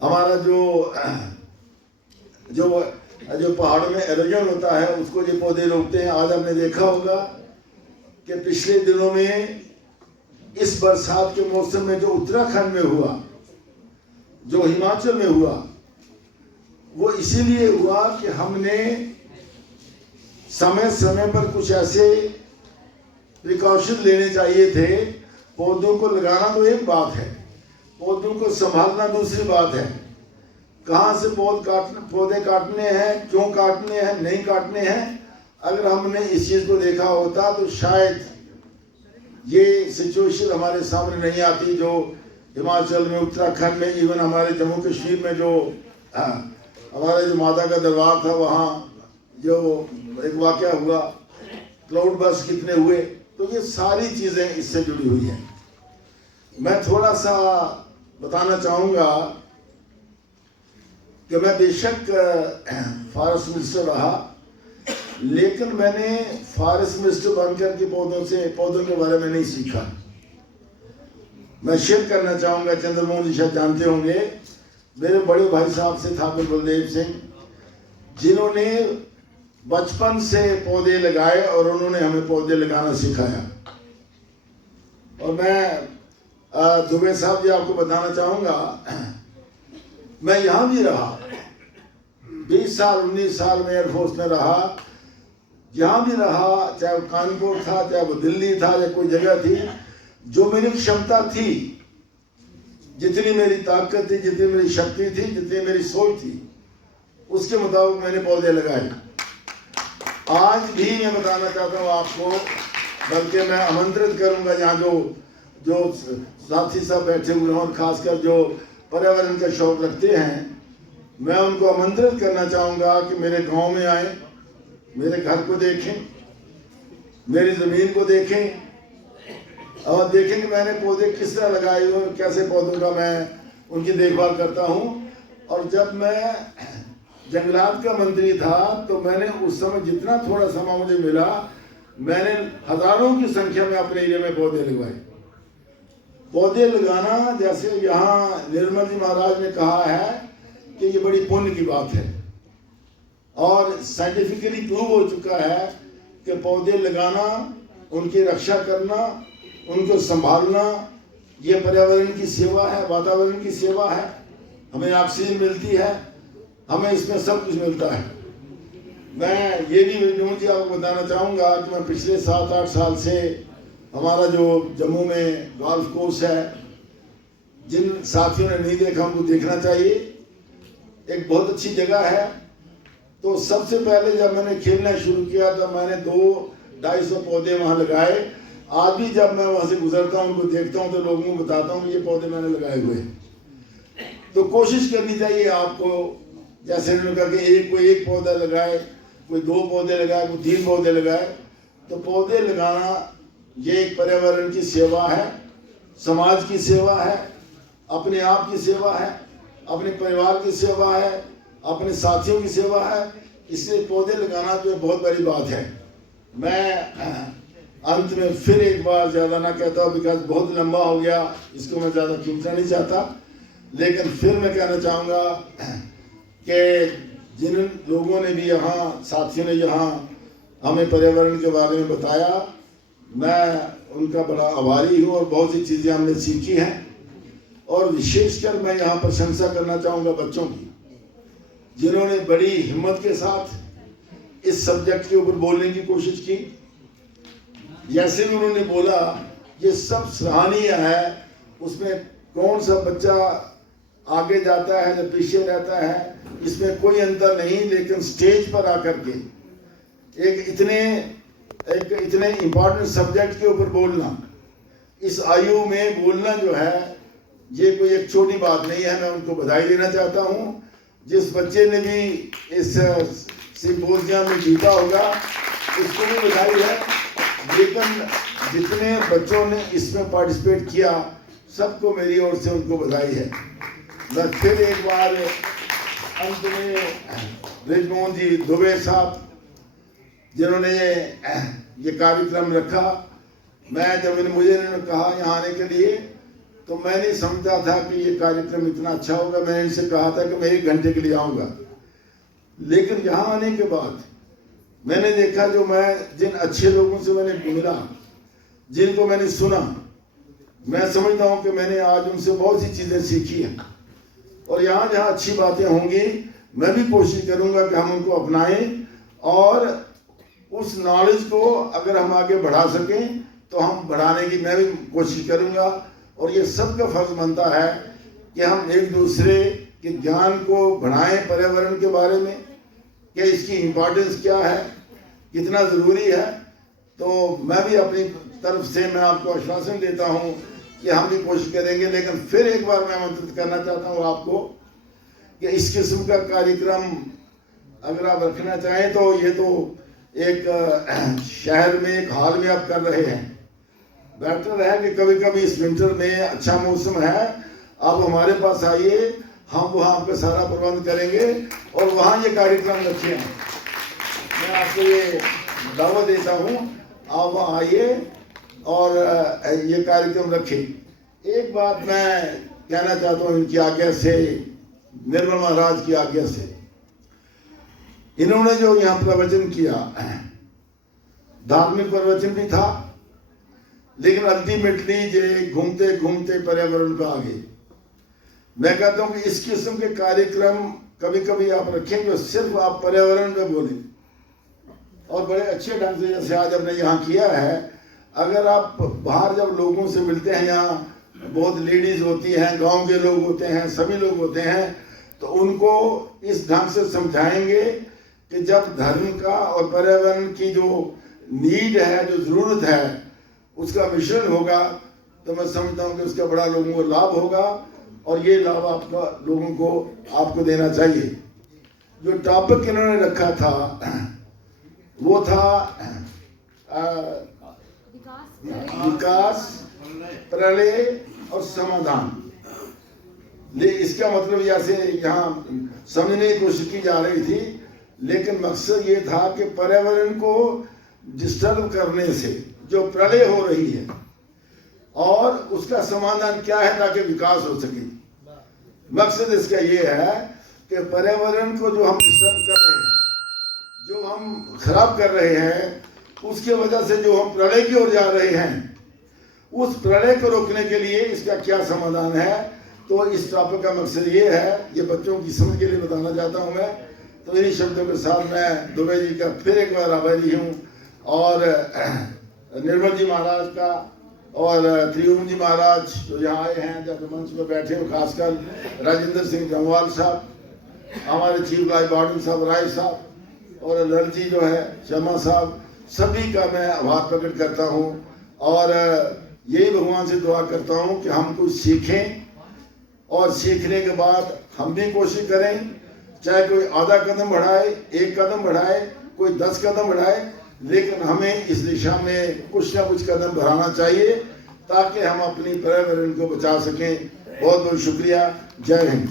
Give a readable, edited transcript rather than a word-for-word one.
हमारा जो पहाड़ों में एरोजन होता है उसको ये पौधे रोकते हैं। आज आपने देखा होगा कि पिछले दिनों में इस बरसात के मौसम में जो उत्तराखंड में हुआ, जो हिमाचल में हुआ, वो इसीलिए हुआ कि हमने समय समय पर कुछ ऐसे प्रिकॉशन लेने चाहिए थे। पौधों को लगाना तो एक बात है, पौधों को संभालना दूसरी बात है। कहाँ से पौधे काटने हैं, क्यों काटने हैं, नहीं काटने हैं, अगर हमने इस चीज़ को देखा होता तो शायद ये सिचुएशन हमारे सामने नहीं आती। जो हिमाचल में, उत्तराखंड में, इवन हमारे जम्मू कश्मीर में जो हमारा जो माता का दरबार था, वहाँ जो एक वाक़या हुआ, क्लाउड बर्स्ट कितने हुए, तो ये सारी चीज़ें इससे जुड़ी हुई हैं। मैं थोड़ा सा बताना चाहूँगा कि मैं बेशक फॉरेस्ट मिनिस्टर रहा, लेकिन मैंने फॉरेस्ट मिनिस्टर बनकर के पौधों के बारे में नहीं सीखा। मैं शेयर करना चाहूँगा, चंद्रमोहन जी शायद जानते होंगे, मेरे बड़े भाई साहब से ठाकुर बलदेव सिंह, जिन्होंने बचपन से पौधे लगाए और उन्होंने हमें पौधे लगाना सिखाया। और मैं दुबे साहब जी आपको बताना चाहूँगा, मैं यहाँ भी रहा, 20 साल 19 साल में एयरफोर्स में रहा। जहाँ भी रहा, चाहे वो कानपुर था, चाहे वो दिल्ली था, या कोई जगह थी, जो मेरी क्षमता थी, जितनी मेरी ताकत थी, जितनी मेरी शक्ति थी, जितनी मेरी सोच थी, उसके मुताबिक मैंने पौधे लगाए। आज भी मैं बताना चाहता हूँ आपको, बल्कि मैं आमंत्रित करूँगा यहाँ जो साथी सब बैठे हुए हैं और खासकर जो पर्यावरण का शौक रखते हैं, मैं उनको आमंत्रित करना चाहूँगा कि मेरे गांव में आए, मेरे घर को देखें, मेरी ज़मीन को देखें और देखें कि मैंने पौधे किस तरह लगाए हुए और कैसे पौधों का मैं उनकी देखभाल करता हूँ। और जब मैं जंगलात का मंत्री था तो मैंने उस समय जितना थोड़ा समय मुझे मिला, मैंने हज़ारों की संख्या में अपने एरिया में पौधे लगवाए। पौधे लगाना, जैसे यहाँ निर्मल जी महाराज ने कहा है कि ये बड़ी पुण्य की बात है, और साइंटिफिकली प्रूव हो चुका है कि पौधे लगाना, उनकी रक्षा करना, उनको संभालना, ये पर्यावरण की सेवा है, वातावरण की सेवा है। हमें ऑक्सीजन मिलती है, हमें इसमें सब कुछ मिलता है। मैं ये भी विनोद जी आपको बताना चाहूँगा कि मैं पिछले 7-8 साल से, हमारा जो जम्मू में गोल्फ कोर्स है, जिन साथियों ने नहीं देखा उनको देखना चाहिए, एक बहुत अच्छी जगह है। तो सबसे पहले जब मैंने खेलना शुरू किया तो मैंने 200-250 पौधे वहाँ लगाए। आज भी जब मैं वहाँ से गुजरता हूँ, उनको देखता हूँ, तो लोगों को बताता हूँ ये पौधे मैंने लगाए हुए हैं। तो कोशिश करनी चाहिए आपको, जैसे उन्होंने कहा कि कोई एक पौधा लगाए, कोई 2 पौधे लगाए, कोई 3 पौधे लगाए। तो पौधे लगाना ये एक पर्यावरण की सेवा है, समाज की सेवा है, अपने आप की सेवा है, अपने परिवार की सेवा है, अपने साथियों की सेवा है। इसलिए पौधे लगाना तो बहुत बड़ी बात है। मैं अंत में फिर एक बार ज़्यादा ना कहता हूँ, बिकॉज बहुत लंबा हो गया, इसको मैं ज़्यादा खींचना नहीं चाहता, लेकिन फिर मैं कहना चाहूँगा कि जिन लोगों ने भी यहाँ, साथियों ने यहाँ हमें पर्यावरण के बारे में बताया, मैं उनका बड़ा आभारी हूँ और बहुत सी चीज़ें हमने सीखी हैं। और विशेषकर मैं यहाँ प्रशंसा करना चाहूँगा बच्चों की, जिन्होंने बड़ी हिम्मत के साथ इस सब्जेक्ट के ऊपर बोलने की कोशिश की। जैसे भी उन्होंने बोला, ये सब सराहनीय है, उसमें कौन सा बच्चा आगे जाता है या पीछे रहता है, इसमें कोई अंतर नहीं। लेकिन स्टेज पर आकर के एक इतने इम्पोर्टेंट सब्जेक्ट के ऊपर बोलना, इस आयु में बोलना जो है, ये कोई एक छोटी बात नहीं है। मैं उनको बधाई देना चाहता हूँ। जिस बच्चे ने भी इस सिम्पोजियम में जीता होगा, उसको भी बधाई है। लेकिन जितने बच्चों ने इसमें पार्टिसिपेट किया, सबको मेरी ओर से उनको बधाई है। मैं फिर एक बार अंत में ब्रिजमोहन जी दुबे साहब, जिन्होंने ये कार्यक्रम रखा, मैं जब मुझे इन्होंने कहा यहाँ आने के लिए, तो मैं नहीं समझता था कि ये कार्यक्रम इतना अच्छा होगा। मैंने इनसे कहा था कि मैं 1 घंटे के लिए आऊँगा, लेकिन यहाँ आने के बाद मैंने देखा जो मैं जिन अच्छे लोगों से मैंने मिला, जिनको मैंने सुना, मैं समझता हूँ कि मैंने आज उनसे बहुत सी चीज़ें सीखी हैं। और यहाँ जहाँ अच्छी बातें होंगी मैं भी कोशिश करूँगा कि हम उनको अपनाएं और उस नॉलेज को अगर हम आगे बढ़ा सकें तो हम बढ़ाने की मैं भी कोशिश करूँगा। और ये सबका फर्ज बनता है कि हम एक दूसरे के ज्ञान को बढ़ाएं पर्यावरण के बारे में, कि इसकी इम्पोर्टेंस क्या है, कितना ज़रूरी है। तो मैं भी अपनी तरफ से मैं आपको आश्वासन देता हूँ कि हम भी कोशिश करेंगे। लेकिन फिर एक बार मैं आमंत्रित करना चाहता हूँ आपको कि इस किस्म का कार्यक्रम अगर आप रखना चाहें तो ये तो एक शहर में एक हॉल में आप कर रहे हैं। बेहतर है कि कभी कभी इस विंटर में अच्छा मौसम है, आप हमारे पास आइए, हम वहाँ आपका सारा प्रबंध करेंगे और वहाँ ये कार्यक्रम रखें। मैं आपको ये दावा देता हूँ, आप वहाँ आइए और ये कार्यक्रम रखें। एक बात मैं कहना चाहता हूँ इनकी आज्ञा से, निर्मल महाराज की आज्ञा से। इन्होंने जो यहाँ प्रवचन किया, धार्मिक प्रवचन भी था, लेकिन अल्टीमेटली ये घूमते घूमते पर्यावरण पे आ गए। मैं कहता हूँ कि इस किस्म के कार्यक्रम कभी कभी आप रखें जो सिर्फ आप पर्यावरण में बोलें, और बड़े अच्छे ढंग से जैसे आज हमने यहाँ किया है। अगर आप बाहर जब लोगों से मिलते हैं, यहाँ बहुत लेडीज होती हैं, गांव के लोग होते हैं, सभी लोग होते हैं, तो उनको इस ढंग से समझाएंगे कि जब धर्म का और पर्यावरण की जो नीड है, जो ज़रूरत है, उसका मिश्रण होगा तो मैं समझता हूँ कि उसका बड़ा लोगों को लाभ होगा। और ये लाभ आपका लोगों को आपको देना चाहिए। जो टॉपिक इन्होंने रखा था वो था विकास, प्रलय और समाधान। इसका मतलब जैसे यहाँ समझने की कोशिश की जा रही थी, लेकिन मकसद ये था कि पर्यावरण को डिस्टर्ब करने से जो प्रलय हो रही है और उसका समाधान क्या है ताकि विकास हो सके। मकसद इसका ये है कि पर्यावरण को जो हम डिस्टर्ब कर रहे हैं, जो हम खराब कर रहे हैं, उसके वजह से जो हम प्रलय की ओर जा रहे हैं, उस प्रलय को रोकने के लिए इसका क्या समाधान है। तो इस टॉपिक का मकसद ये है, ये बच्चों की समझ के लिए बताना चाहता हूँ मैं। तो इन्हीं शब्दों के साथ मैं दुबे जी का फिर एक बार आभारी हूँ, और निर्मल जी महाराज का और त्रिभुवन जी महाराज जो यहाँ आए हैं, जब मंच पर बैठे हो, खासकर राजेंद्र सिंह जमवाल साहब, हमारे चीफ लाइफ वार्डन साहब राय साहब, और लल जी जो है शर्मा साहब, सभी का मैं आभार प्रकट करता हूँ। और यही भगवान से दुआ करता हूँ कि हम कुछ सीखें, और सीखने के बाद हम भी कोशिश करें, चाहे कोई आधा कदम बढ़ाए, 1 कदम बढ़ाए, कोई 10 कदम बढ़ाए, लेकिन हमें इस दिशा में कुछ ना कुछ कदम बढ़ाना चाहिए ताकि हम अपनी पर्यावरण को बचा सकें। बहुत बहुत शुक्रिया। जय हिंद।